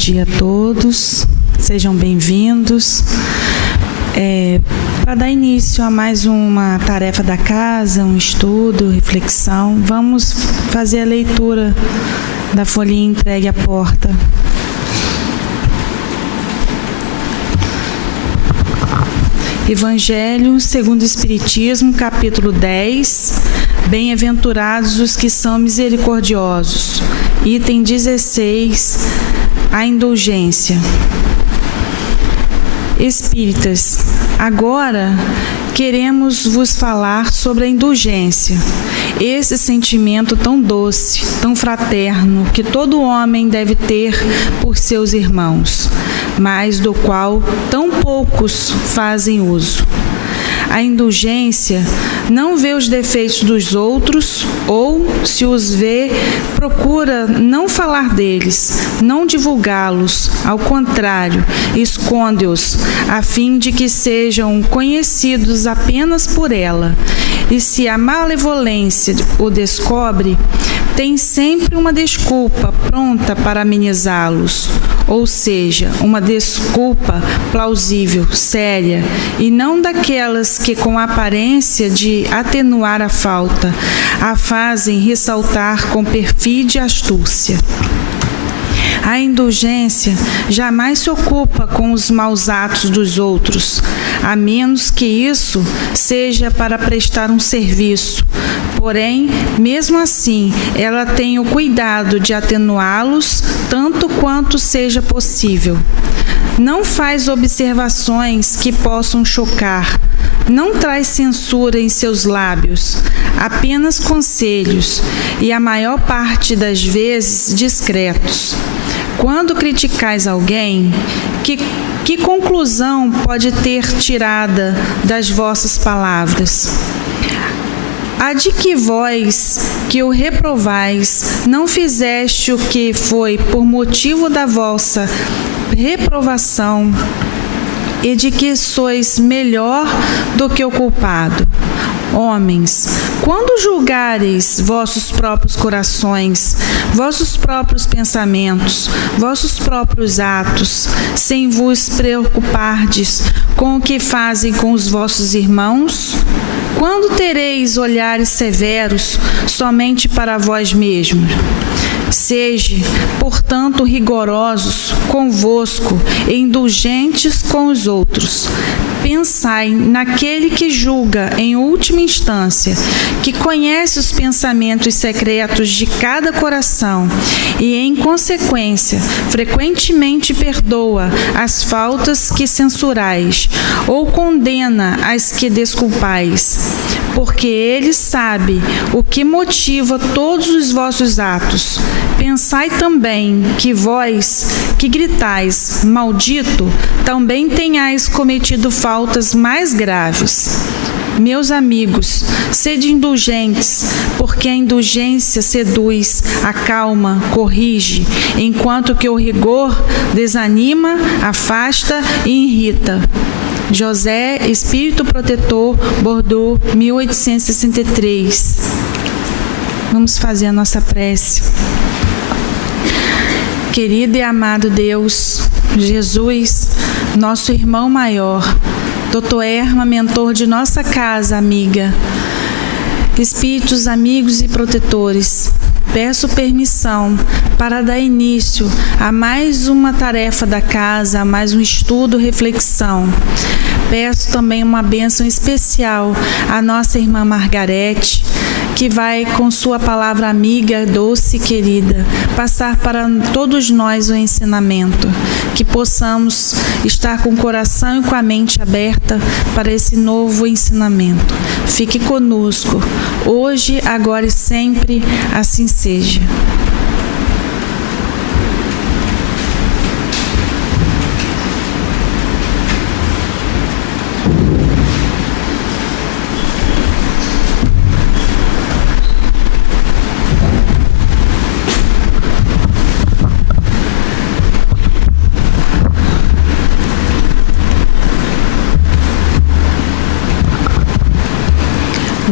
dia a todos, sejam bem-vindos. Para dar início a mais uma tarefa da casa, um estudo, reflexão, vamos fazer a leitura da folhinha entregue à porta. Evangelho segundo o Espiritismo, capítulo 10, Bem-aventurados os que são misericordiosos. Item 16, a indulgência. Espíritas, agora queremos vos falar sobre a indulgência, esse sentimento tão doce, tão fraterno, que todo homem deve ter por seus irmãos, mas do qual tão poucos fazem uso. A indulgência não vê os defeitos dos outros ou, se os vê, procura não falar deles, não divulgá-los, ao contrário, esconde-os, a fim de que sejam conhecidos apenas por ela. E se a malevolência o descobre, tem sempre uma desculpa pronta para amenizá-los, ou seja, uma desculpa plausível, séria, e não daquelas que, com a aparência de atenuar a falta, a fazem ressaltar com perfídia e astúcia. A indulgência jamais se ocupa com os maus atos dos outros, a menos que isso seja para prestar um serviço. Porém, mesmo assim, ela tem o cuidado de atenuá-los tanto quanto seja possível. Não faz observações que possam chocar, não traz censura em seus lábios, apenas conselhos, e a maior parte das vezes discretos. Quando criticais alguém, que conclusão pode ter tirada das vossas palavras? A de que vós, que o reprovais, não fizeste o que foi por motivo da vossa reprovação, e de que sois melhor do que o culpado. Homens, quando julgareis vossos próprios corações, vossos próprios pensamentos, vossos próprios atos, sem vos preocupardes com o que fazem com os vossos irmãos? Quando tereis olhares severos somente para vós mesmos? Sede, portanto, rigorosos convosco e indulgentes com os outros. Pensai naquele que julga em última instância, que conhece os pensamentos secretos de cada coração e, em consequência, frequentemente perdoa as faltas que censurais ou condena as que desculpais, porque ele sabe o que motiva todos os vossos atos. Pensai também que vós, que gritais, maldito, também tenhais cometido faltas mais graves. Meus amigos, sede indulgentes, porque a indulgência seduz, acalma, corrige, enquanto que o rigor desanima, afasta e irrita. José, Espírito Protetor, Bordeaux, 1863. Vamos fazer a nossa prece. Querido e amado Deus, Jesus, nosso irmão maior, Dr. Erma, mentor de nossa casa amiga, espíritos amigos e protetores, peço permissão para dar início a mais uma tarefa da casa, a mais um estudo, reflexão. Peço também uma bênção especial à nossa irmã Margarete, que vai, com sua palavra amiga, doce e querida, passar para todos nós o ensinamento, que possamos estar com o coração e com a mente aberta para esse novo ensinamento. Fique conosco, hoje, agora e sempre, assim seja.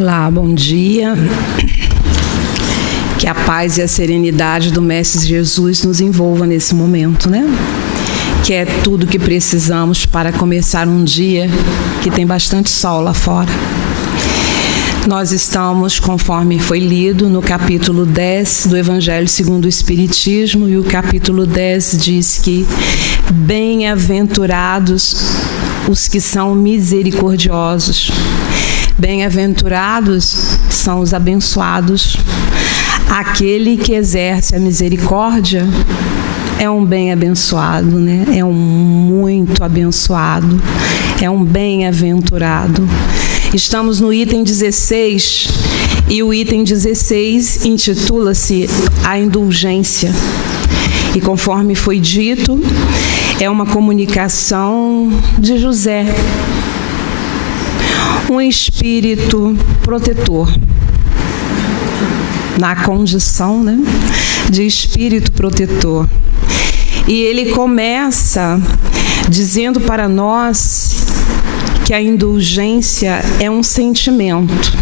Olá, bom dia. Que Que a paz e a serenidade do Mestre Jesus nos envolva nesse momento, né? Que é tudo que precisamos para começar um dia que tem bastante sol lá fora. Nós estamos, conforme foi lido, no capítulo 10 do Evangelho segundo o Espiritismo, e o capítulo 10 diz que bem-aventurados os que são misericordiosos. Bem-aventurados são os abençoados. Aquele que exerce a misericórdia é um bem-abençoado, né? É um muito abençoado, é um bem-aventurado. Estamos no item 16 e o item 16 intitula-se A Indulgência. E conforme foi dito, é uma comunicação de José, um espírito protetor, na condição, né, de espírito protetor. E ele começa dizendo para nós que a indulgência é um sentimento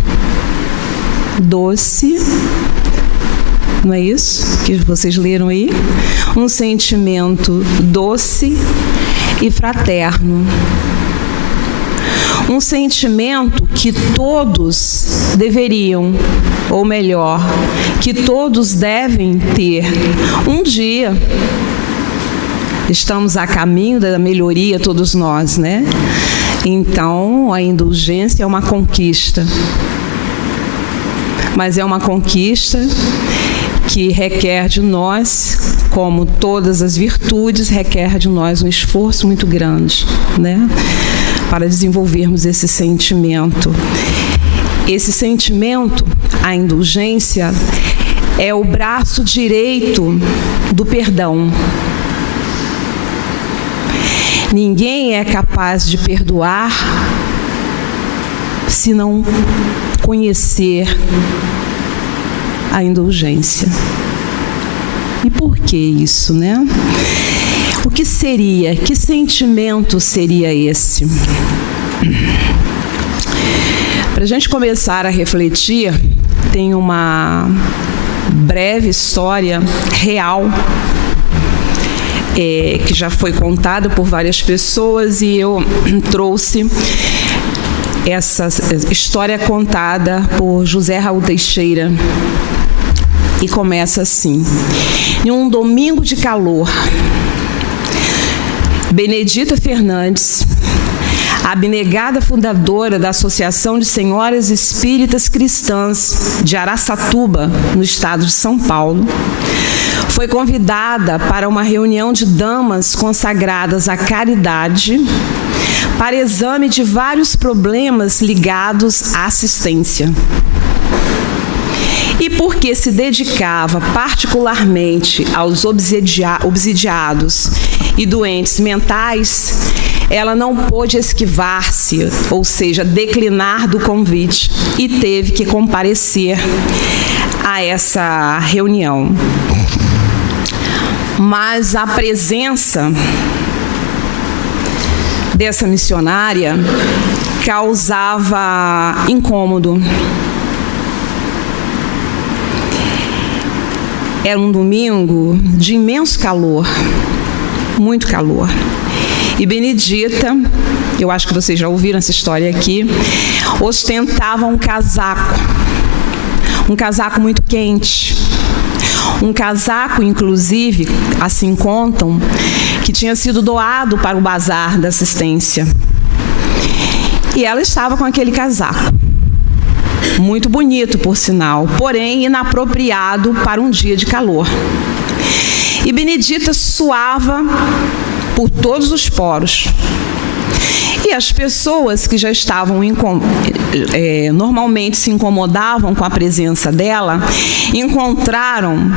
doce, não é isso que vocês leram aí? Um sentimento doce e fraterno. Um sentimento que todos deveriam, ou melhor, que todos devem ter um dia. Estamos a caminho da melhoria, todos nós, né? Então, a indulgência é uma conquista. Mas é uma conquista que requer de nós, como todas as virtudes, requer de nós um esforço muito grande, né? Para desenvolvermos esse sentimento. Esse sentimento, a indulgência, é o braço direito do perdão. Ninguém é capaz de perdoar se não conhecer a indulgência. E por que isso, né? O que seria, que sentimento seria esse? Para a gente começar a refletir, tem uma breve história real que já foi contada por várias pessoas, e eu trouxe essa história contada por José Raul Teixeira. E começa assim: em um domingo de calor, Benedita Fernandes, a abnegada fundadora da Associação de Senhoras Espíritas Cristãs de Araçatuba, no estado de São Paulo, foi convidada para uma reunião de damas consagradas à caridade para exame de vários problemas ligados à assistência. E porque se dedicava particularmente aos obsidiados e doentes mentais, ela não pôde esquivar-se, ou seja, declinar do convite, e teve que comparecer a essa reunião. Mas a presença dessa missionária causava incômodo. Era um domingo de imenso calor, muito calor. E Benedita, eu acho que vocês já ouviram essa história aqui, ostentava um casaco muito quente. Um casaco, inclusive, assim contam, que tinha sido doado para o bazar da assistência. E ela estava com aquele casaco. Muito bonito, por sinal, porém inapropriado para um dia de calor. E Benedita suava por todos os poros. E as pessoas que já estavam normalmente se incomodavam com a presença dela, encontraram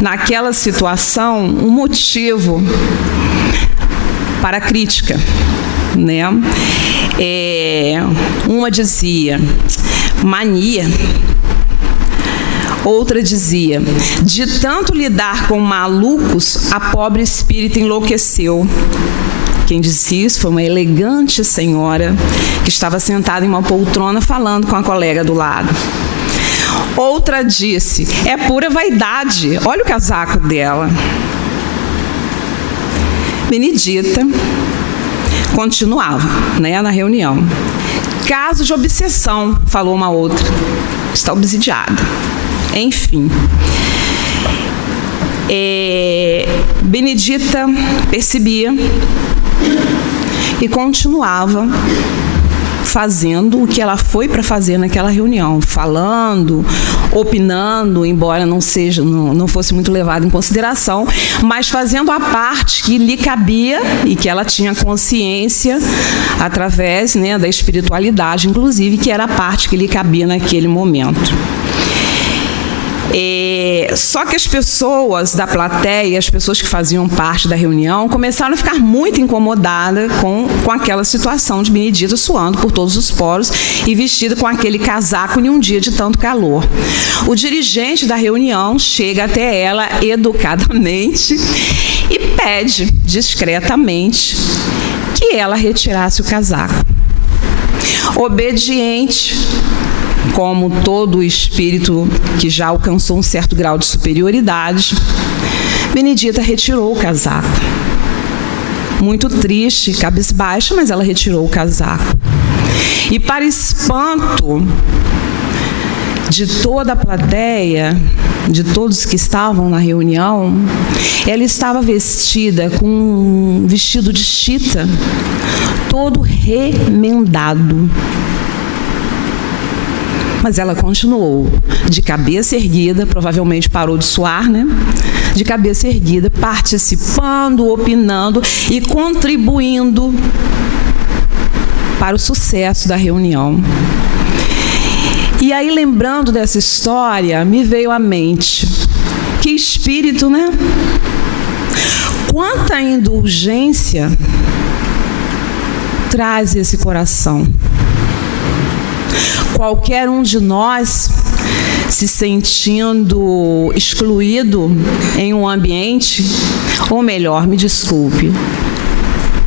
naquela situação um motivo para a crítica, né? Uma dizia mania, outra dizia: de tanto lidar com malucos, a pobre espírita enlouqueceu. Quem disse isso foi uma elegante senhora que estava sentada em uma poltrona falando com a colega do lado. Outra disse: é pura vaidade, olha o casaco dela. Benedita continuava, na reunião. Caso de obsessão, falou uma outra. Está obsidiada. Enfim. Benedita percebia e continuava fazendo o que ela foi para fazer naquela reunião, falando, opinando, embora não fosse muito levado em consideração, mas fazendo a parte que lhe cabia e que ela tinha consciência através, da espiritualidade, inclusive, que era a parte que lhe cabia naquele momento. Só que as pessoas da plateia, as pessoas que faziam parte da reunião, começaram a ficar muito incomodadas com aquela situação de Benedita suando por todos os poros e vestida com aquele casaco em um dia de tanto calor. O dirigente da reunião chega até ela educadamente e pede discretamente que ela retirasse o casaco. Obediente, como todo espírito que já alcançou um certo grau de superioridade, Benedita retirou o casaco. Muito triste, cabisbaixa, mas ela retirou o casaco. E para espanto de toda a plateia, de todos que estavam na reunião, ela estava vestida com um vestido de chita, todo remendado. Mas ela continuou de cabeça erguida, provavelmente parou de suar, de cabeça erguida, participando, opinando e contribuindo para o sucesso da reunião. E aí, lembrando dessa história, me veio à mente, que espírito, Quanta indulgência traz esse coração. Qualquer um de nós se sentindo excluído em um ambiente, ou melhor, me desculpe,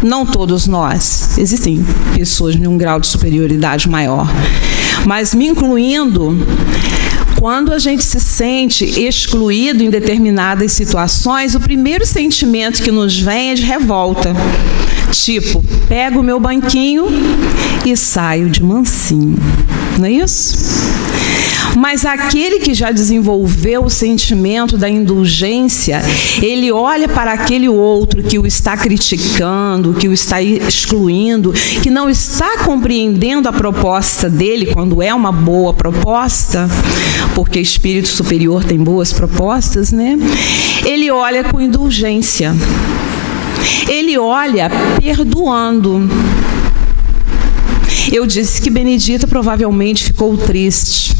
não todos nós, existem pessoas em um grau de superioridade maior, mas me incluindo, quando a gente se sente excluído em determinadas situações, o primeiro sentimento que nos vem é de revolta. Tipo, pego o meu banquinho e saio de mansinho. Não é isso? Mas aquele que já desenvolveu o sentimento da indulgência, ele olha para aquele outro que o está criticando, que o está excluindo, que não está compreendendo a proposta dele, quando é uma boa proposta, porque espírito superior tem boas propostas, Ele olha com indulgência. Ele olha perdoando. Eu disse que Benedita provavelmente ficou triste.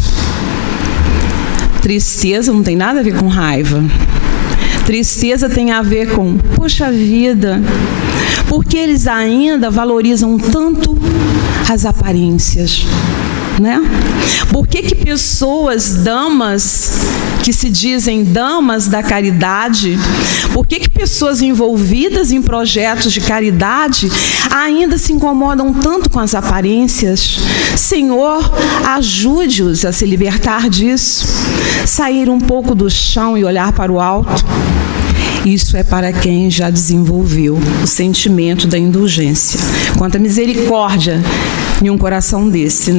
Tristeza não tem nada a ver com raiva. Tristeza tem a ver com, poxa vida, porque eles ainda valorizam tanto as aparências, Por que pessoas, damas, que se dizem damas da caridade, por que pessoas envolvidas em projetos de caridade ainda se incomodam tanto com as aparências? Senhor, ajude-os a se libertar disso, sair um pouco do chão e olhar para o alto. Isso é para quem já desenvolveu o sentimento da indulgência. Quanta misericórdia em um coração desse,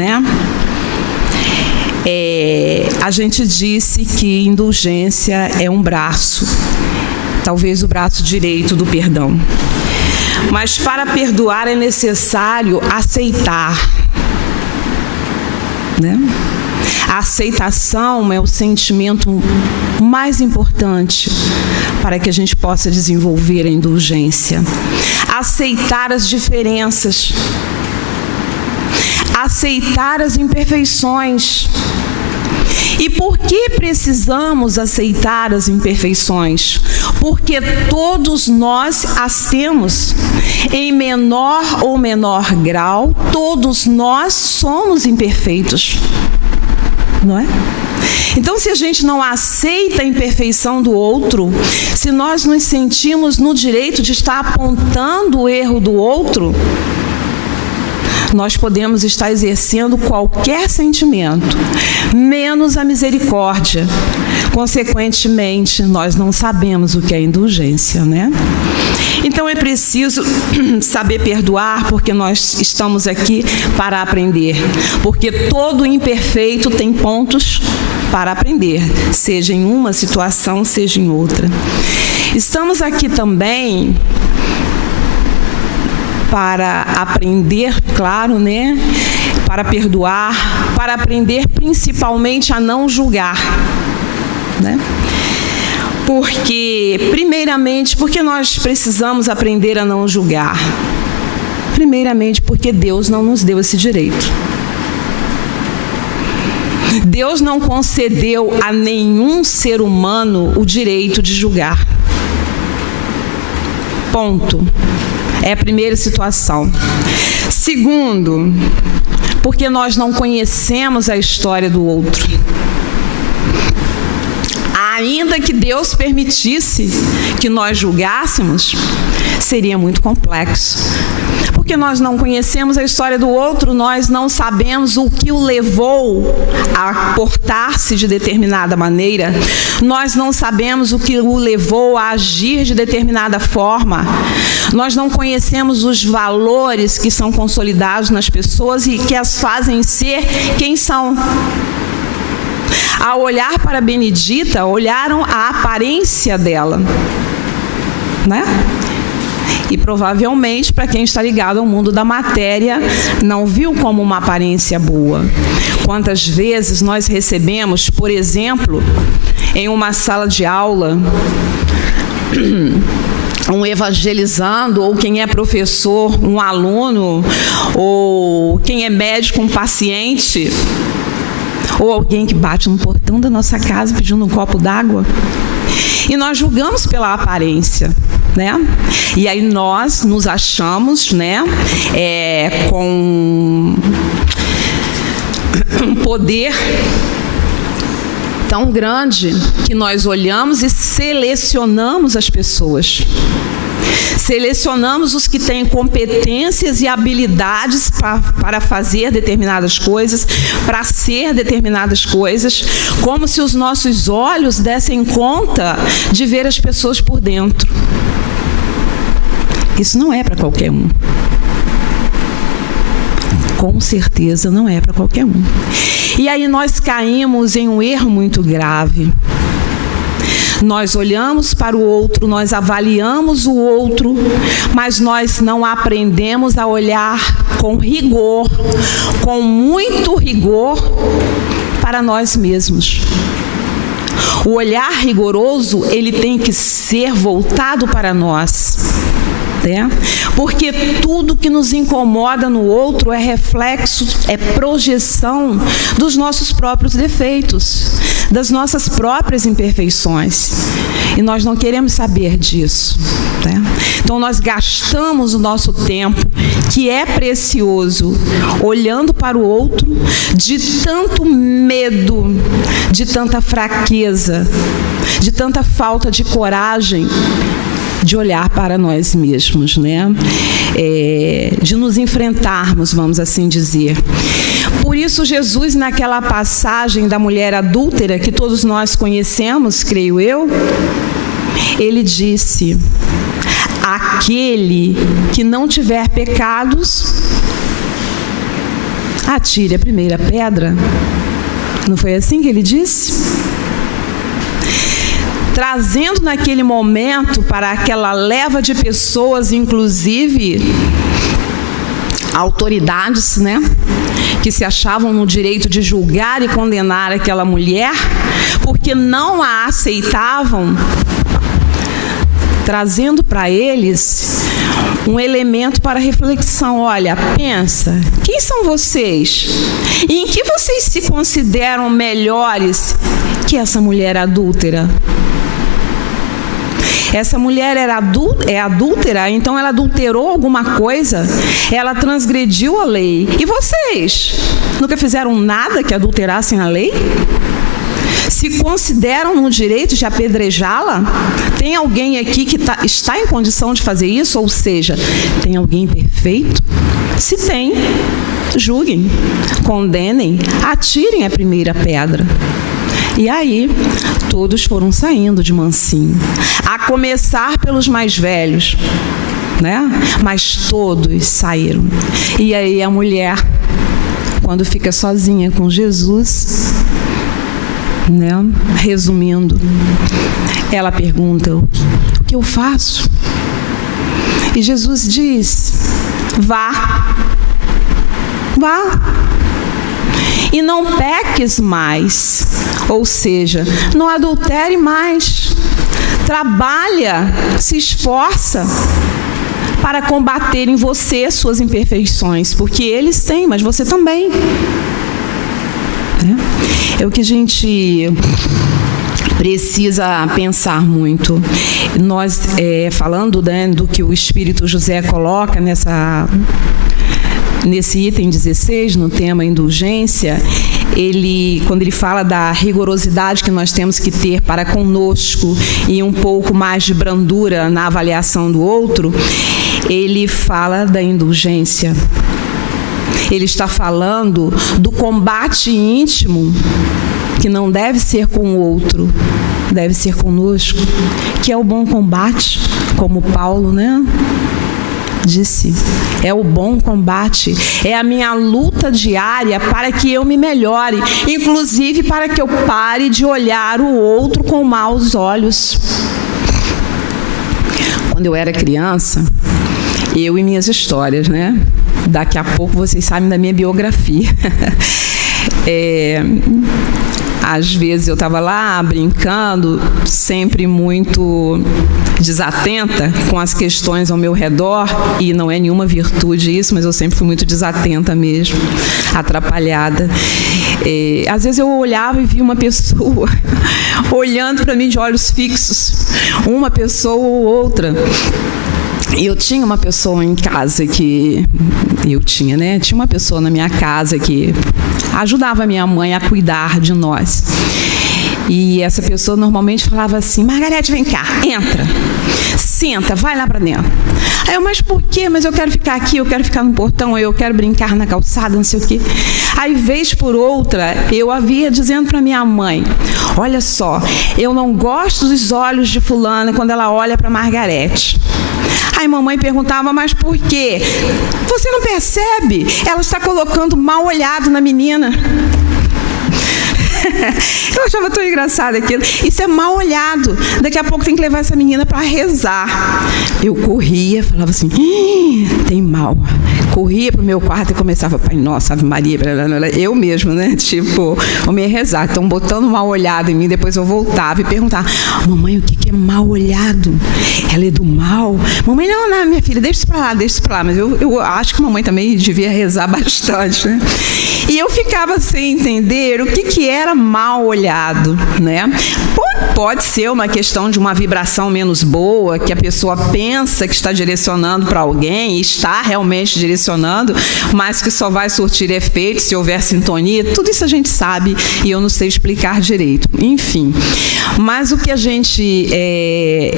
A gente disse que indulgência é um braço, talvez o braço direito do perdão. Mas para perdoar é necessário aceitar, A aceitação é o sentimento mais importante para que a gente possa desenvolver a indulgência. Aceitar as diferenças, aceitar as imperfeições. E por que precisamos aceitar as imperfeições? Porque todos nós as temos, em menor ou menor grau, todos nós somos imperfeitos, não é? Então, se a gente não aceita a imperfeição do outro, se nós nos sentimos no direito de estar apontando o erro do outro, nós podemos estar exercendo qualquer sentimento, menos a misericórdia. Consequentemente, nós não sabemos o que é indulgência, né? Então é preciso saber perdoar, porque nós estamos aqui para aprender. Porque todo imperfeito tem pontos para aprender, seja em uma situação, seja em outra. Estamos aqui também para aprender, claro, né? Para perdoar, para aprender principalmente a não julgar, né? Primeiramente, porque nós precisamos aprender a não julgar? Primeiramente, porque Deus não nos deu esse direito. Deus não concedeu a nenhum ser humano o direito de julgar. Ponto. É a primeira situação. Segundo, porque nós não conhecemos a história do outro. Ainda que Deus permitisse que nós julgássemos, seria muito complexo. Porque nós não conhecemos a história do outro, nós não sabemos o que o levou a portar-se de determinada maneira, nós não sabemos o que o levou a agir de determinada forma, nós não conhecemos os valores que são consolidados nas pessoas e que as fazem ser quem são. Ao olhar para a Benedita, olharam a aparência dela, né? E provavelmente, para quem está ligado ao mundo da matéria, não viu como uma aparência boa. Quantas vezes nós recebemos, por exemplo, em uma sala de aula, um evangelizando, ou quem é professor, um aluno, ou quem é médico, um paciente, ou alguém que bate no portão da nossa casa pedindo um copo d'água. E nós julgamos pela aparência, né? E aí nós nos achamos, né, com um poder tão grande que nós olhamos e selecionamos as pessoas. Selecionamos os que têm competências e habilidades para fazer determinadas coisas, para ser determinadas coisas, como se os nossos olhos dessem conta de ver as pessoas por dentro. Isso não é para qualquer um. Com certeza não é para qualquer um. E aí nós caímos em um erro muito grave. Nós olhamos para o outro, nós avaliamos o outro, mas nós não aprendemos a olhar com rigor, com muito rigor, para nós mesmos. O olhar rigoroso, ele tem que ser voltado para nós. Porque tudo que nos incomoda no outro é reflexo, é projeção dos nossos próprios defeitos, das nossas próprias imperfeições. E nós não queremos saber disso. Então nós gastamos o nosso tempo, que é precioso, olhando para o outro, de tanto medo, de tanta fraqueza, de tanta falta de coragem, de olhar para nós mesmos, né? De nos enfrentarmos, vamos assim dizer. Por isso, Jesus, naquela passagem da mulher adúltera, que todos nós conhecemos, creio eu, ele disse: aquele que não tiver pecados, atire a primeira pedra. Não foi assim que ele disse? Trazendo naquele momento para aquela leva de pessoas, inclusive autoridades, né, que se achavam no direito de julgar e condenar aquela mulher, porque não a aceitavam, trazendo para eles um elemento para reflexão. Olha, pensa, quem são vocês? E em que vocês se consideram melhores que essa mulher adúltera? Essa mulher é adúltera, então ela adulterou alguma coisa, ela transgrediu a lei. E vocês? Nunca fizeram nada que adulterassem a lei? Se consideram no direito de apedrejá-la? Tem alguém aqui que está em condição de fazer isso? Ou seja, tem alguém perfeito? Se tem, julguem, condenem, atirem a primeira pedra. E aí, todos foram saindo de mansinho, a começar pelos mais velhos, né? Mas todos saíram. E aí a mulher, quando fica sozinha com Jesus, né? Resumindo, ela pergunta: o que eu faço? E Jesus diz: vá, e não peques mais, ou seja, não adultere mais, trabalha, se esforça para combater em você suas imperfeições, porque eles têm, mas você também. É o que a gente precisa pensar muito. Nós, falando, né, do que o Espírito José coloca nesse item 16, no tema indulgência, quando ele fala da rigorosidade que nós temos que ter para conosco e um pouco mais de brandura na avaliação do outro, ele fala da indulgência. Ele está falando do combate íntimo, que não deve ser com o outro, deve ser conosco, que é o bom combate, como Paulo, né, disse. É o bom combate, é a minha luta diária para que eu me melhore, inclusive para que eu pare de olhar o outro com maus olhos. Quando eu era criança, eu e minhas histórias, né? Daqui a pouco vocês sabem da minha biografia. Às vezes eu estava lá brincando, sempre muito desatenta com as questões ao meu redor, e não é nenhuma virtude isso, mas eu sempre fui muito desatenta mesmo, atrapalhada. Às vezes eu olhava e via uma pessoa olhando para mim de olhos fixos, uma pessoa ou outra. Eu tinha uma pessoa em casa que... Tinha uma pessoa na minha casa que ajudava a minha mãe a cuidar de nós. E essa pessoa normalmente falava assim: Margarete, vem cá, entra, senta, vai lá para dentro. Aí eu: mas por quê? Mas eu quero ficar aqui, eu quero ficar no portão, eu quero brincar na calçada, não sei o quê. Aí, vez por outra, eu havia dizendo para minha mãe: olha só, eu não gosto dos olhos de fulana quando ela olha para Margarete. Aí mamãe perguntava: mas por quê? Você não percebe? Ela está colocando mal olhado na menina. Eu achava tão engraçado aquilo. Isso é mal olhado. Daqui a pouco tem que levar essa menina para rezar. Eu corria, falava assim: tem mal. Corria pro meu quarto e começava: Pai Nosso, Ave Maria, blá, blá, blá. Eu mesmo, né? Tipo, vou rezar. Estão botando mal olhado em mim. Depois eu voltava e perguntava: mamãe, o que é mal olhado? Ela é do mal? Mamãe, não, minha filha, deixa isso pra lá. Mas eu acho que mamãe também devia rezar bastante, né? E eu ficava sem entender o que era mal olhado, né? Pode ser uma questão de uma vibração menos boa, que a pessoa pensa que está direcionando para alguém e está realmente direcionando, mas que só vai surtir efeito se houver sintonia. Tudo isso a gente sabe e eu não sei explicar direito. Enfim, mas o que a gente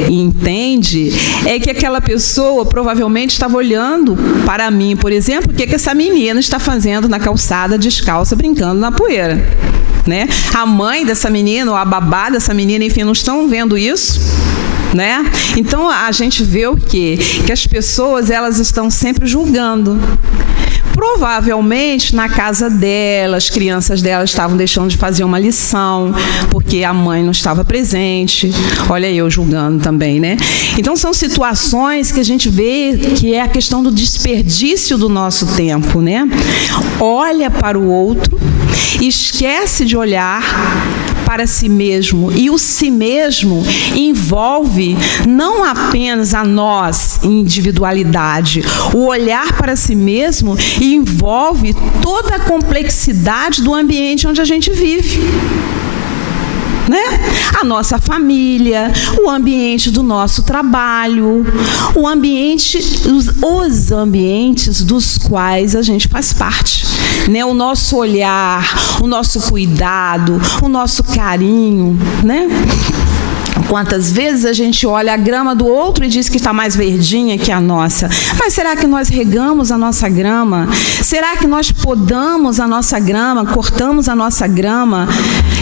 entende é que aquela pessoa provavelmente estava olhando para mim, por exemplo, o que essa menina está fazendo na calçada descalça, brincando na poeira, né? A mãe dessa menina ou a babá dessa menina, enfim, não estão vendo isso, né? Então a gente vê o quê? Que as pessoas, elas estão sempre julgando. Provavelmente na casa dela, as crianças dela estavam deixando de fazer uma lição porque a mãe não estava presente. Olha eu julgando também, né? Então são situações que a gente vê que é a questão do desperdício do nosso tempo, né? Olha para o outro, esquece de olhar para si mesmo, e o si mesmo envolve não apenas a nós, individualidade. O olhar para si mesmo envolve toda a complexidade do ambiente onde a gente vive, né? A nossa família, o ambiente do nosso trabalho, o ambiente, os ambientes dos quais a gente faz parte, né? O nosso olhar, o nosso cuidado, o nosso carinho, né? Quantas vezes a gente olha a grama do outro e diz que está mais verdinha que a nossa? Mas será que nós regamos a nossa grama? Será que nós podamos a nossa grama, cortamos a nossa grama,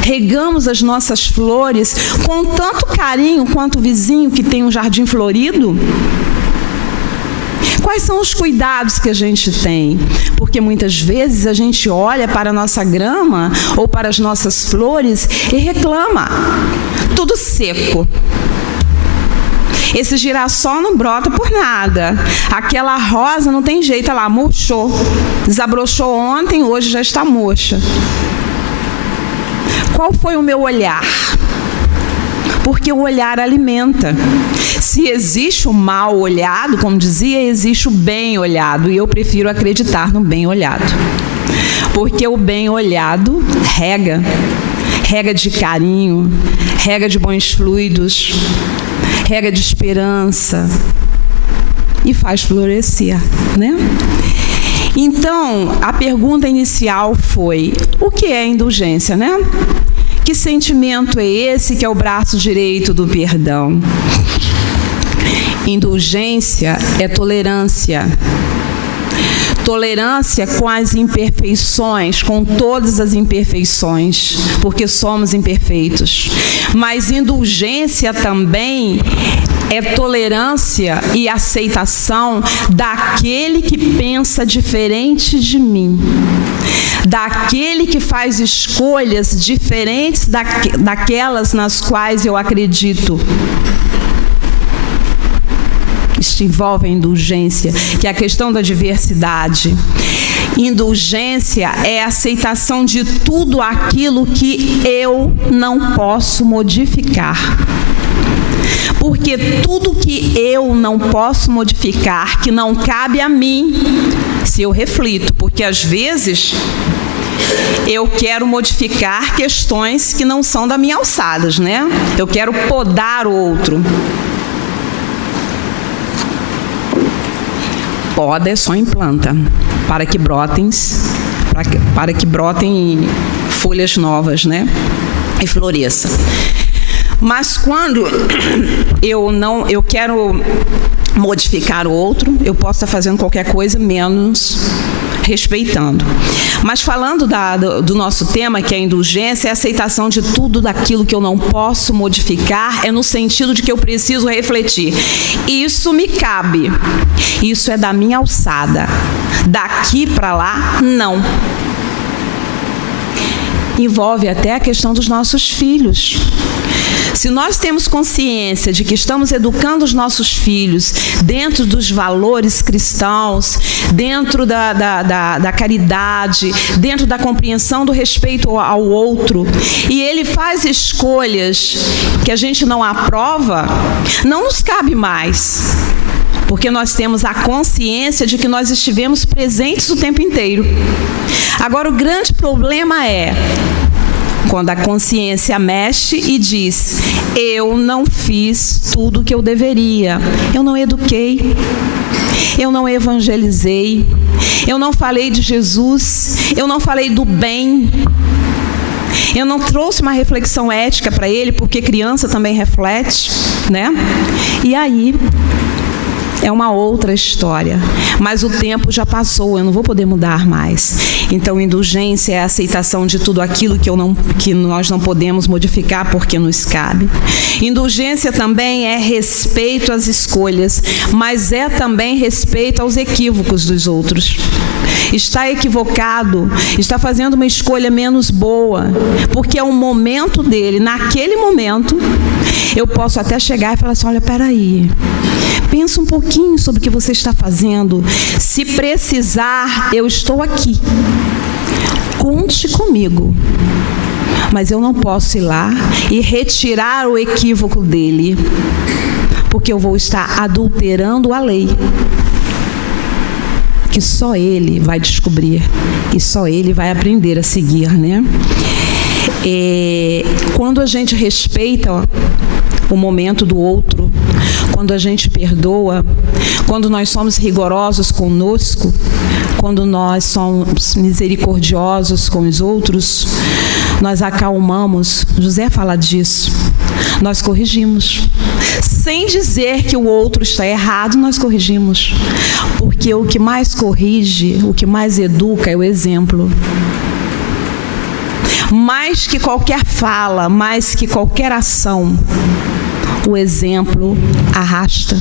regamos as nossas flores com tanto carinho quanto o vizinho que tem um jardim florido? Quais são os cuidados que a gente tem? Porque muitas vezes a gente olha para a nossa grama ou para as nossas flores e reclama. Tudo seco. Esse girassol não brota por nada. Aquela rosa não tem jeito, ela murchou. Desabrochou ontem, hoje já está murcha. Qual foi o meu olhar? Porque o olhar alimenta. Se existe o mal olhado, como dizia, existe o bem olhado. E eu prefiro acreditar no bem olhado. Porque o bem olhado rega. Rega de carinho, rega de bons fluidos, rega de esperança. E faz florescer, né? Então, a pergunta inicial foi: o que é indulgência, né? Que sentimento é esse que é o braço direito do perdão? Indulgência é tolerância. Tolerância com as imperfeições, com todas as imperfeições, porque somos imperfeitos. Mas indulgência também é tolerância e aceitação daquele que pensa diferente de mim, daquele que faz escolhas diferentes daquelas nas quais eu acredito. Isso envolve a indulgência, que é a questão da diversidade. Indulgência é a aceitação de tudo aquilo que eu não posso modificar. Porque tudo que eu não posso modificar, que não cabe a mim, se eu reflito, porque às vezes eu quero modificar questões que não são da minha alçada, né? Eu quero podar o outro. Poda é só em planta, para que brotem folhas novas, né? E floresça. Mas quando eu quero modificar o outro, eu posso estar fazendo qualquer coisa menos respeitando. Mas falando do nosso tema, que é a indulgência, é a aceitação de tudo daquilo que eu não posso modificar, é no sentido de que eu preciso refletir. Isso me cabe, isso é da minha alçada. Daqui para lá, não. Envolve até a questão dos nossos filhos. Se nós temos consciência de que estamos educando os nossos filhos dentro dos valores cristãos, dentro da caridade, dentro da compreensão do respeito ao outro, e ele faz escolhas que a gente não aprova, não nos cabe mais. Porque nós temos a consciência de que nós estivemos presentes o tempo inteiro. Agora, o grande problema é quando a consciência mexe e diz: eu não fiz tudo o que eu deveria, eu não eduquei, eu não evangelizei, eu não falei de Jesus, eu não falei do bem, eu não trouxe uma reflexão ética para ele, porque criança também reflete, né? E aí é uma outra história, mas o tempo já passou, eu não vou poder mudar mais. Então, indulgência é a aceitação de tudo aquilo que nós não podemos modificar porque nos cabe. Indulgência também é respeito às escolhas, mas é também respeito aos equívocos dos outros. Está equivocado, está fazendo uma escolha menos boa, porque é um momento dele. Naquele momento, eu posso até chegar e falar assim: olha, peraí, pensa um pouquinho sobre o que você está fazendo. Se precisar, eu estou aqui. Conte comigo. Mas eu não posso ir lá e retirar o equívoco dele, porque eu vou estar adulterando a lei, que só ele vai descobrir e só ele vai aprender a seguir, né? Quando a gente respeita o momento do outro, quando a gente perdoa, quando nós somos rigorosos conosco, quando nós somos misericordiosos com os outros, nós acalmamos. José fala disso. Nós corrigimos. Sem dizer que o outro está errado, nós corrigimos. Porque o que mais corrige, o que mais educa é o exemplo. Mais que qualquer fala, mais que qualquer ação, o exemplo arrasta,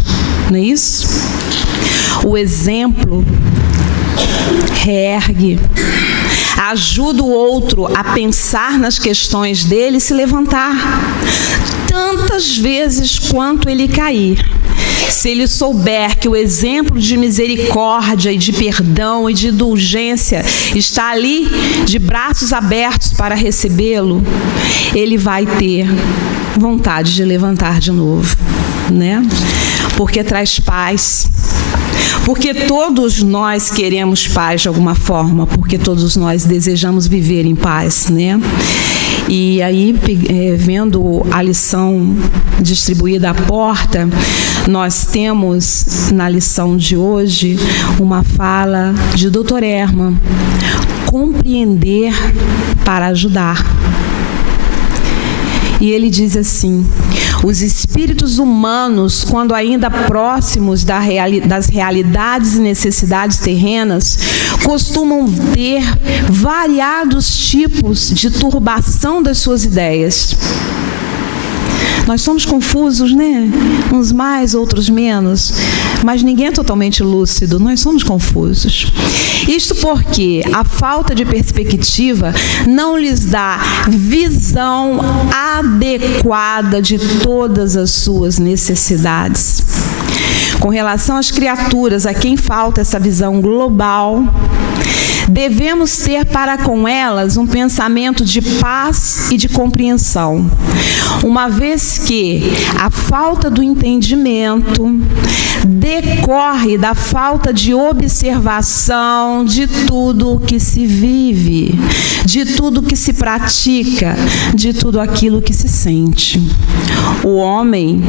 não é isso? O exemplo reergue, ajuda o outro a pensar nas questões dele e se levantar, tantas vezes quanto ele cair. Se ele souber que o exemplo de misericórdia e de perdão e de indulgência está ali de braços abertos para recebê-lo, ele vai ter vontade de levantar de novo, né? Porque traz paz. Porque todos nós queremos paz de alguma forma, porque todos nós desejamos viver em paz, né? E aí, vendo a lição distribuída à porta, nós temos na lição de hoje uma fala de Dr. Herman: compreender para ajudar. E ele diz assim: os espíritos humanos, quando ainda próximos das realidades e necessidades terrenas, costumam ter variados tipos de turbação das suas ideias. Nós somos confusos, né? Uns mais, outros menos. Mas ninguém é totalmente lúcido, nós somos confusos. Isto porque a falta de perspectiva não lhes dá visão adequada de todas as suas necessidades. Com relação às criaturas a quem falta essa visão global, devemos ter para com elas um pensamento de paz e de compreensão, uma vez que a falta do entendimento decorre da falta de observação de tudo o que se vive, de tudo que se pratica, de tudo aquilo que se sente. O homem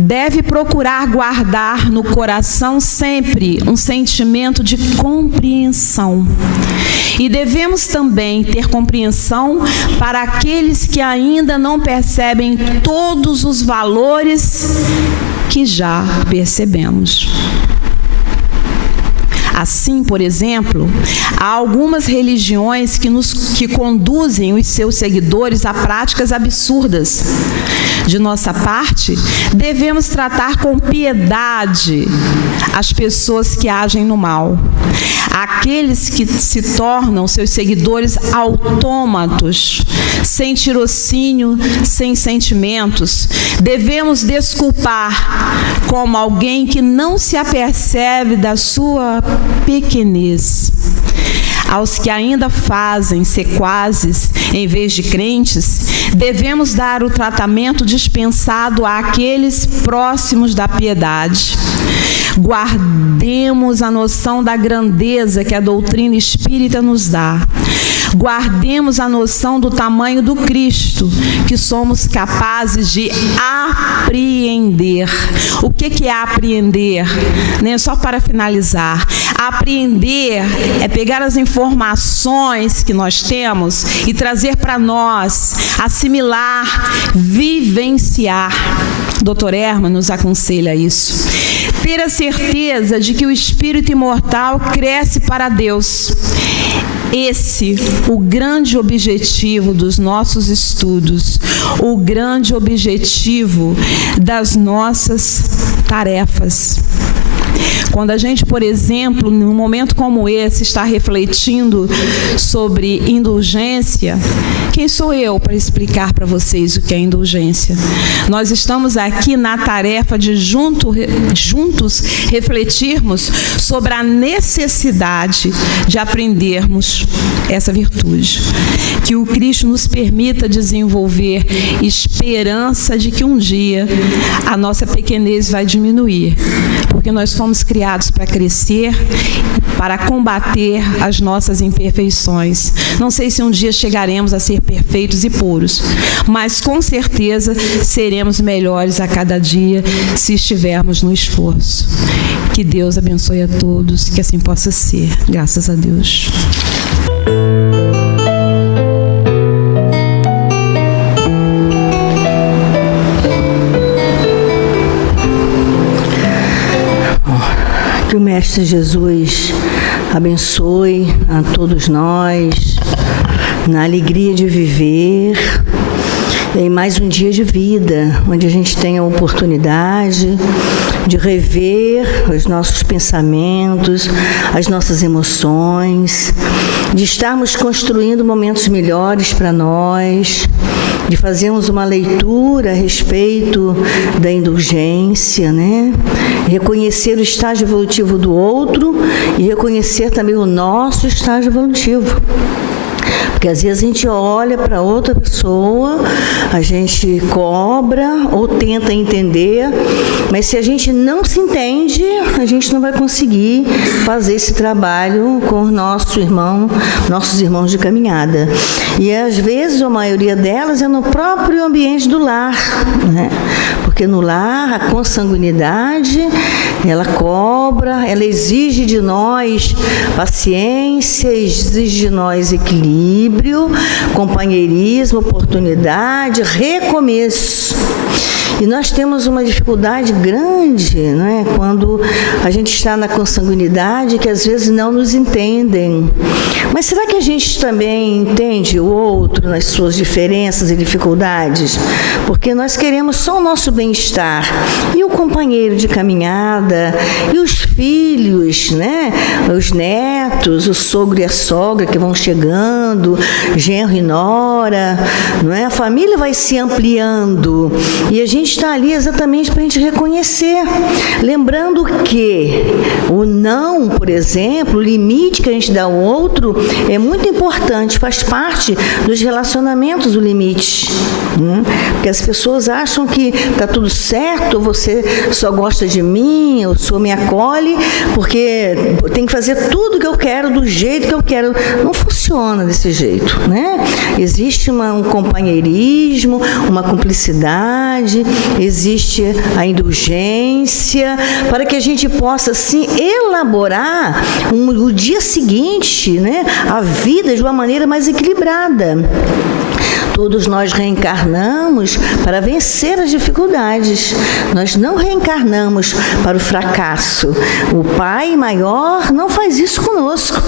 deve procurar guardar no coração sempre um sentimento de compreensão. E devemos também ter compreensão para aqueles que ainda não percebem todos os valores que já percebemos. Assim, por exemplo, há algumas religiões que conduzem os seus seguidores a práticas absurdas. De nossa parte, devemos tratar com piedade as pessoas que agem no mal. Aqueles que se tornam seus seguidores autômatos, sem tirocínio, sem sentimentos, devemos desculpar como alguém que não se apercebe da sua pequenez. Aos que ainda fazem sequazes em vez de crentes, devemos dar o tratamento dispensado àqueles próximos da piedade. Guardemos a noção da grandeza que a doutrina espírita nos dá. Guardemos a noção do tamanho do Cristo que somos capazes de apreender. O que é apreender? Só para finalizar, apreender é pegar as informações que nós temos e trazer para nós, assimilar, vivenciar. Dr. Herman nos aconselha isso. Ter a certeza de que o espírito imortal cresce para Deus. Esse, o grande objetivo dos nossos estudos, o grande objetivo das nossas tarefas. Quando a gente, por exemplo, num momento como esse, está refletindo sobre indulgência, quem sou eu para explicar para vocês o que é indulgência? Nós estamos aqui na tarefa de juntos refletirmos sobre a necessidade de aprendermos essa virtude. Que o Cristo nos permita desenvolver esperança de que um dia a nossa pequenez vai diminuir, porque nós fomos criados para crescer, para combater as nossas imperfeições. Não sei se um dia chegaremos a ser perfeitos e puros, mas com certeza seremos melhores a cada dia se estivermos no esforço. Que Deus abençoe a todos, que assim possa ser. Graças a Deus. Mestre Jesus abençoe a todos nós na alegria de viver em mais um dia de vida, onde a gente tem a oportunidade de rever os nossos pensamentos, as nossas emoções, de estarmos construindo momentos melhores para nós, de fazermos uma leitura a respeito da indulgência, né? Reconhecer o estágio evolutivo do outro e reconhecer também o nosso estágio evolutivo. Porque às vezes a gente olha para outra pessoa, a gente cobra ou tenta entender, mas se a gente não se entende, a gente não vai conseguir fazer esse trabalho com os nossos irmãos de caminhada. E às vezes, a maioria delas é no próprio ambiente do lar, né? Porque no lar, a consanguinidade, ela cobra, ela exige de nós paciência, exige de nós equilíbrio, companheirismo, oportunidade, recomeço. E nós temos uma dificuldade grande, né, quando a gente está na consanguinidade, que às vezes não nos entendem. Mas será que a gente também entende o outro nas suas diferenças e dificuldades? Porque nós queremos só o nosso bem-estar. E o companheiro de caminhada, e os filhos, né, os netos, o sogro e a sogra que vão chegando, genro e nora, não é? A família vai se ampliando e a gente está ali exatamente para a gente reconhecer, lembrando que o não, por exemplo, o limite que a gente dá ao outro é muito importante, faz parte dos relacionamentos o limite, né? Porque as pessoas acham que está tudo certo, ou você só gosta de mim, ou só me acolhe, porque tem que fazer tudo que eu quero, do jeito que eu quero. Não funciona desse jeito, né? Existe um companheirismo, uma cumplicidade, existe a indulgência, para que a gente possa, assim, elaborar o dia seguinte, né, a vida de uma maneira mais equilibrada. Todos nós reencarnamos para vencer as dificuldades. Nós não reencarnamos para o fracasso. O Pai Maior não faz isso conosco.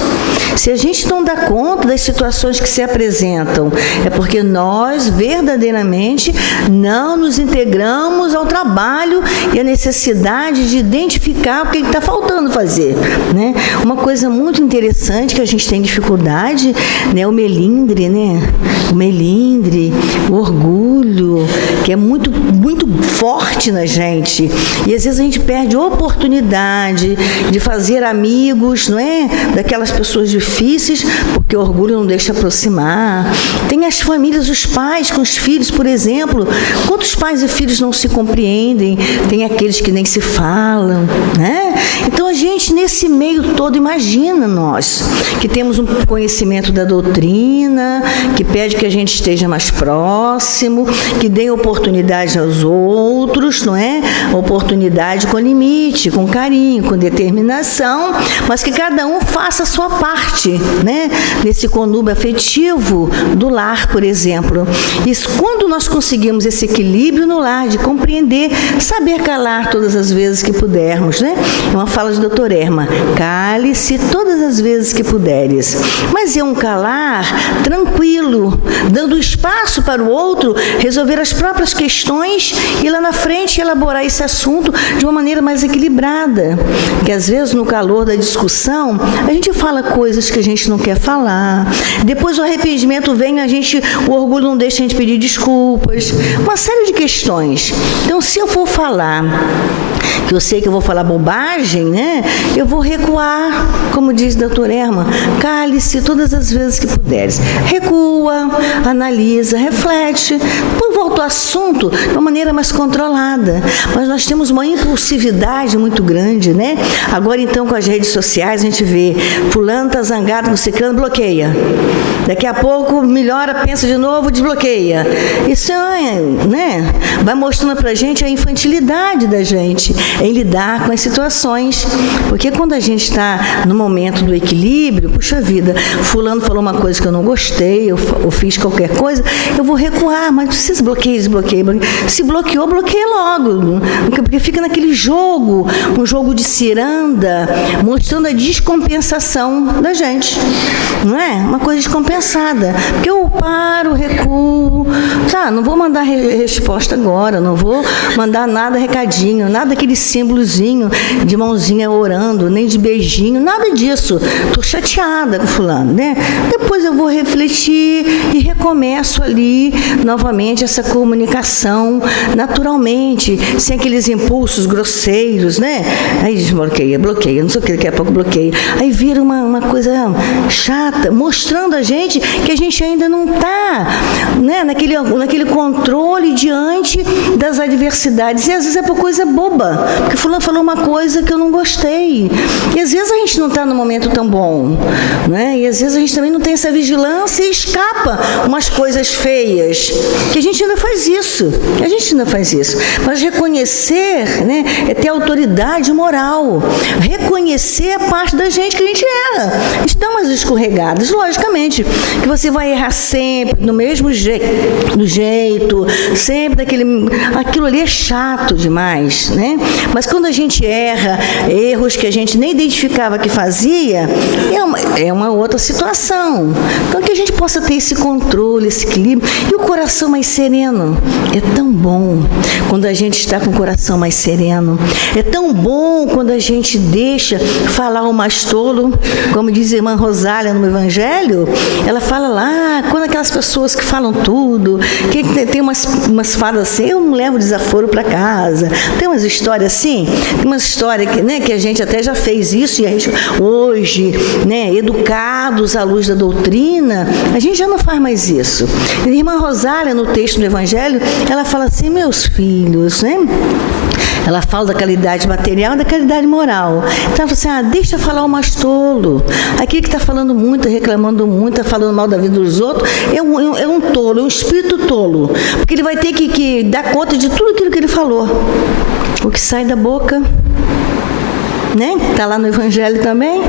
Se a gente não dá conta das situações que se apresentam, é porque nós verdadeiramente não nos integramos ao trabalho e à necessidade de identificar o que está faltando fazer, né? Uma coisa muito interessante que a gente tem dificuldade, né? O melindre, né? O melindre, o orgulho, que é muito, muito forte na gente. E às vezes a gente perde a oportunidade de fazer amigos, não é? Daquelas pessoas difíceis, porque o orgulho não deixa aproximar. Tem as famílias, os pais com os filhos, por exemplo. Quantos pais e filhos não se compreendem? Tem aqueles que nem se falam, né? Então a gente, nesse meio todo, imagina nós, que temos um conhecimento da doutrina, que pede que a gente esteja mais próximo, que dê oportunidade aos outros, não é? Oportunidade com limite, com carinho, com determinação, mas que cada um faça a sua parte, né? Nesse conúbio afetivo do lar, por exemplo. Isso, quando nós conseguimos esse equilíbrio no lar, de compreender, saber calar todas as vezes que pudermos, né? É uma fala de doutor Erma: cale-se todas as vezes que puderes. Mas é um calar tranquilo, dando espaço para o outro resolver as próprias questões e lá na frente elaborar esse assunto de uma maneira mais equilibrada. Porque às vezes no calor da discussão a gente fala coisas que a gente não quer falar, depois o arrependimento vem, o orgulho não deixa a gente pedir desculpas, uma série de questões. Então, se eu for falar que eu sei que eu vou falar bobagem, né? Eu vou recuar, como diz o doutor Erma, cale-se todas as vezes que puderes. Recua, analisa, reflete, depois volta ao assunto de uma maneira mais controlada. Mas nós temos uma impulsividade muito grande, né? Agora, então, com as redes sociais, a gente vê fulano está zangado com ciclano, bloqueia. Daqui a pouco melhora, pensa de novo, desbloqueia. Isso, né? Vai mostrando pra gente a infantilidade da gente em lidar com as situações. Porque quando a gente está no momento do equilíbrio, puxa vida, fulano falou uma coisa que eu não gostei, eu fiz qualquer coisa, eu vou recuar, mas não precisa bloquear bloqueia, desbloqueia. Se bloqueou, bloqueia logo. Porque fica naquele jogo, um jogo de ciranda, mostrando a descompensação da gente. Não é? Uma coisa descompensada. Porque eu paro, recuo. Tá, não vou mandar resposta agora, não vou mandar nada recadinho, nada daquele símbolozinho de mãozinha orando, nem de beijinho, nada disso. Estou chateada com fulano, né? Depois eu vou refletir e recomeço ali novamente essa comunicação naturalmente, sem aqueles impulsos grosseiros, né? Aí desbloqueia, bloqueia, não sei o que, daqui a pouco bloqueia. Aí vira uma coisa chata, mostrando a gente que a gente ainda não está, né, naquele controle diante das adversidades. E às vezes é por coisa boba, porque fulano falou uma coisa que eu não gostei. E às vezes a gente não está no momento tão bom, né? E às vezes a gente também não tem essa vigilância e escapa umas coisas feias, que a gente ainda faz isso. Mas reconhecer, né, é ter autoridade moral. Reconhecer a parte da gente que a gente erra. A gente dá umas escorregadas, logicamente, que você vai errar sempre, do mesmo jeito, sempre aquilo ali é chato demais, né? Mas quando a gente erra, erros que a gente nem identificava que fazia, é uma outra situação. Então, que a gente possa ter esse controle, esse equilíbrio, e o coração mais sereno. É tão bom quando a gente está com o coração mais sereno. É tão bom quando a gente deixa falar o mais tolo, como diz a irmã Rosália no Evangelho, ela fala lá, quando aquelas pessoas que falam tudo, que tem umas falas assim, eu não levo desaforo para casa. Tem umas histórias assim, tem uma história que, né, que a gente até já fez isso, e a gente hoje, né, educados à luz da doutrina, a gente já não faz mais isso. A irmã Rosália, no texto do Evangelho, ela fala assim, meus filhos, né? Ela fala da qualidade material e da qualidade moral. Então ela fala assim, deixa falar o mais tolo. Aquele que está falando muito, reclamando muito, está falando mal da vida dos outros, é um tolo, é um espírito tolo. Porque ele vai ter que dar conta de tudo aquilo que ele falou. O que sai da boca, né? Está lá no Evangelho também.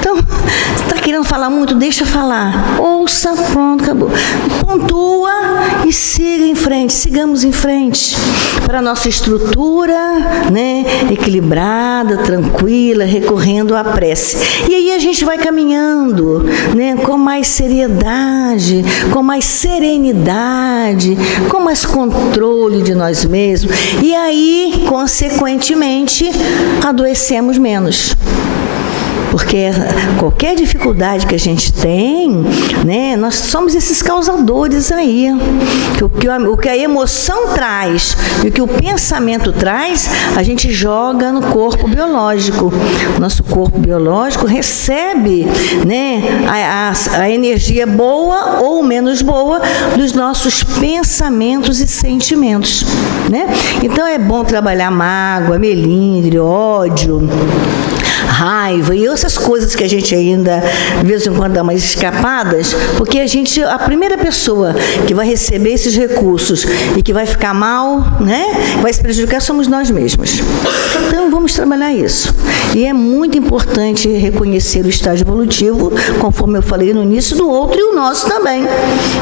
Então, você está querendo falar muito, deixa falar. Ouça, pronto, acabou. Pontua e siga em frente, sigamos em frente. Para a nossa estrutura, né, equilibrada, tranquila, recorrendo à prece. E aí a gente vai caminhando, né, com mais seriedade, com mais serenidade, com mais controle de nós mesmos. E aí, consequentemente, adoecemos menos. Porque qualquer dificuldade que a gente tem, né, nós somos esses causadores aí. O que a emoção traz e o que o pensamento traz, a gente joga no corpo biológico. Nosso corpo biológico recebe, né, a energia boa ou menos boa dos nossos pensamentos e sentimentos, né? Então é bom trabalhar mágoa, melindre, ódio, raiva e essas coisas que a gente ainda de vez em quando dá umas escapadas, porque a primeira pessoa que vai receber esses recursos e que vai ficar mal, né, vai se prejudicar, somos nós mesmos. Então vamos trabalhar isso. E é muito importante reconhecer o estágio evolutivo, conforme eu falei no início, do outro e o nosso também,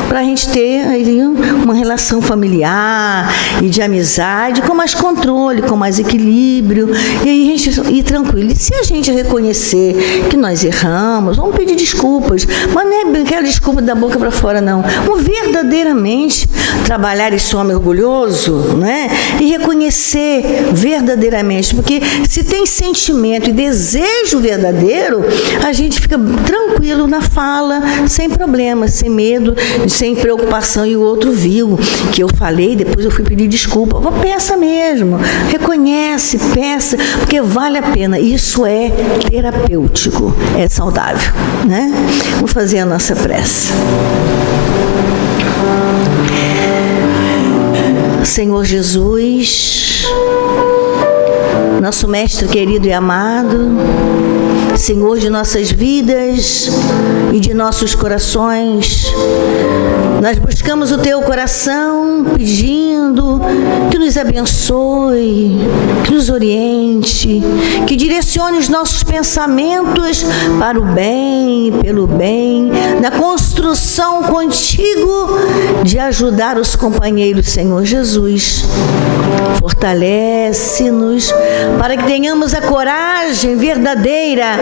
para a gente ter aí uma relação familiar e de amizade com mais controle, com mais equilíbrio, e aí a gente ir tranquilo. E se a gente reconhecer que nós erramos, vamos pedir desculpas, mas não é aquela desculpa da boca para fora, não. Vamos verdadeiramente trabalhar esse homem orgulhoso, né? E reconhecer verdadeiramente, porque se tem sentimento e desejo verdadeiro, a gente fica tranquilo na fala, sem problema, sem medo, sem preocupação, e o outro viu que eu falei, depois eu fui pedir desculpa. Peça mesmo, reconhece, peça, porque vale a pena. Isso é terapêutico, é saudável, né? Vamos fazer a nossa prece. Senhor Jesus, nosso mestre querido e amado, Senhor de nossas vidas e de nossos corações. Nós buscamos o Teu coração pedindo que nos abençoe, que nos oriente, que direcione os nossos pensamentos para o bem, pelo bem, na construção contigo de ajudar os companheiros, Senhor Jesus. Fortalece-nos para que tenhamos a coragem verdadeira,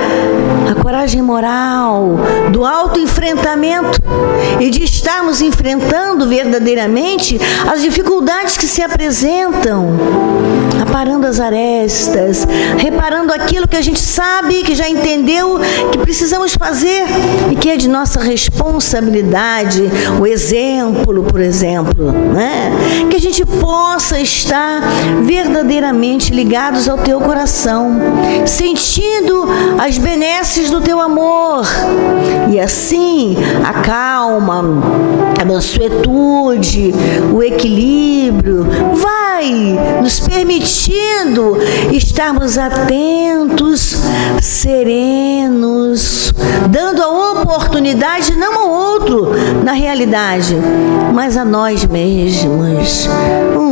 a coragem moral do autoenfrentamento e de estarmos enfrentando verdadeiramente as dificuldades que se apresentam, aparando as arestas, reparando aquilo que a gente sabe, que já entendeu, que precisamos fazer e que é de nossa responsabilidade, o exemplo, por exemplo, né? Que a gente possa estar verdadeiramente ligados ao Teu coração, sentindo as benesses do Teu amor, e assim a calma, a mansuetude, o equilíbrio vai nos permitindo estarmos atentos, serenos, dando a oportunidade não ao outro, na realidade, mas a nós mesmos.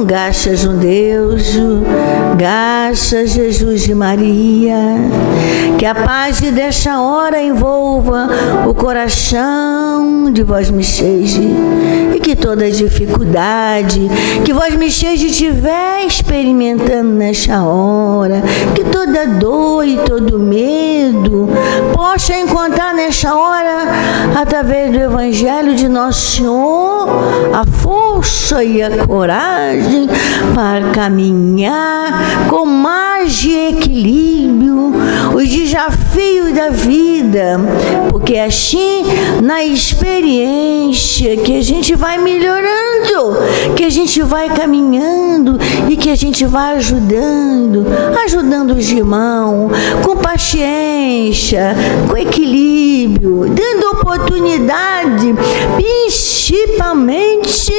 Gacha Deus, gacha Jesus de Maria, que a paz desta hora envolva o coração de vós me cheje, e que toda dificuldade que vós me cheje estiver experimentando nesta hora, que toda dor e todo medo possa encontrar nesta hora, através do Evangelho de Nosso Senhor, a força e a coragem para caminhar com mais de equilíbrio os desafios da vida, porque assim, na experiência, que a gente vai melhorando, que a gente vai caminhando e que a gente vai ajudando os irmãos, com paciência, com equilíbrio, dando oportunidade, principalmente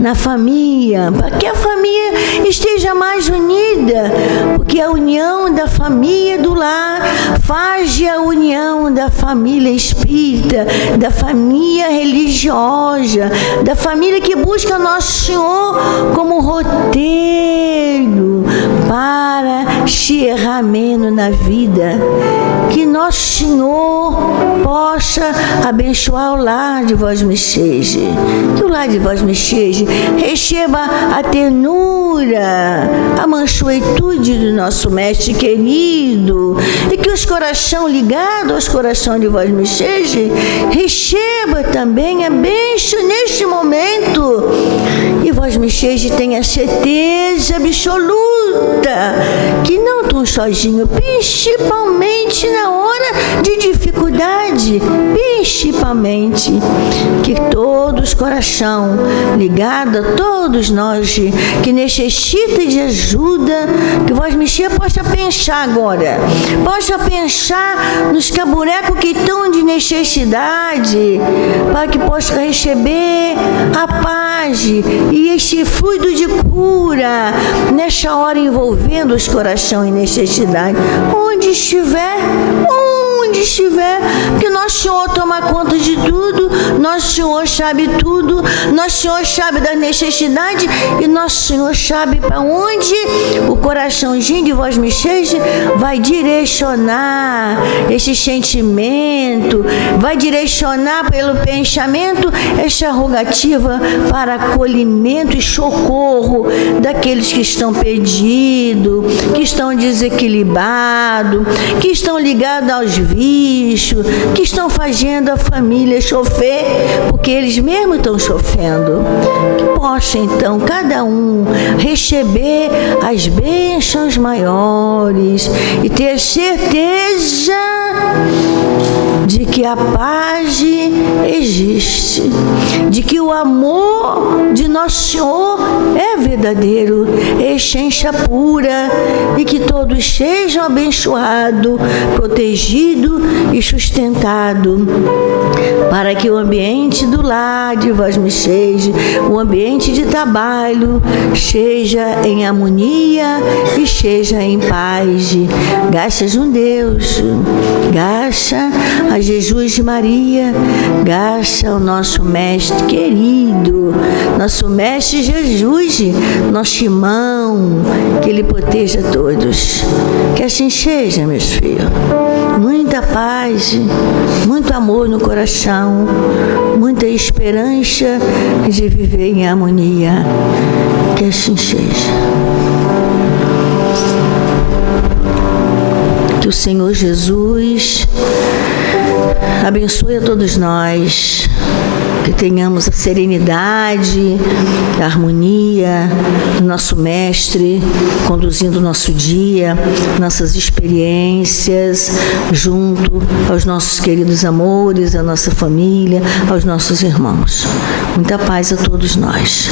na família, para que a família esteja mais unida, porque a união da família do lar faz a união da família espírita, da família religiosa, da família que busca Nosso Senhor como roteiro para se errar menos na vida. Que Nosso Senhor possa abençoar o lar de vós me cheje, que o lar de vós me cheje receba a ternura, a mansuetude do nosso mestre querido, e que os corações ligados aos corações de vós me cheje receba também a bênção neste momento, e vós me cheje tenha certeza absoluta que não estão sozinhos, principalmente na hora de dificuldade, principalmente que todos os coração ligado a todos nós que necessita de ajuda, que vós mexer possa pensar agora, possa pensar nos caburecos que estão de necessidade, para que possa receber a paz e este fluido de cura nessa hora envolvendo os corações em necessidade, onde estiver, que Nosso Senhor toma conta de tudo, Nosso Senhor sabe tudo, Nosso Senhor sabe das necessidades e Nosso Senhor sabe para onde o coraçãozinho de vós me cheje vai direcionar esse sentimento, vai direcionar pelo pensamento essa rogativa para acolhimento e socorro daqueles que estão perdidos, que estão desequilibrados, que estão ligados aos vícios, que estão fazendo a família sofrer, porque eles mesmos estão sofrendo. Que possa então cada um receber as bênçãos maiores e ter certeza de que a paz existe, de que o amor de Nosso Senhor é verdadeiro, essência pura, e que todos sejam abençoados, protegidos e sustentados, para que o ambiente do lar de vós me seja, o ambiente de trabalho, seja em harmonia e seja em paz. Graças a Deus, graças a Jesus e Maria, graças ao nosso Mestre querido, nosso Mestre Jesus, nosso irmão, que Ele proteja todos. Que assim seja, meus filhos. Muita paz, muito amor no coração, muita esperança de viver em harmonia. Que assim seja. Que o Senhor Jesus abençoe a todos nós, que tenhamos a serenidade, a harmonia do nosso Mestre, conduzindo o nosso dia, nossas experiências, junto aos nossos queridos amores, à nossa família, aos nossos irmãos. Muita paz a todos nós.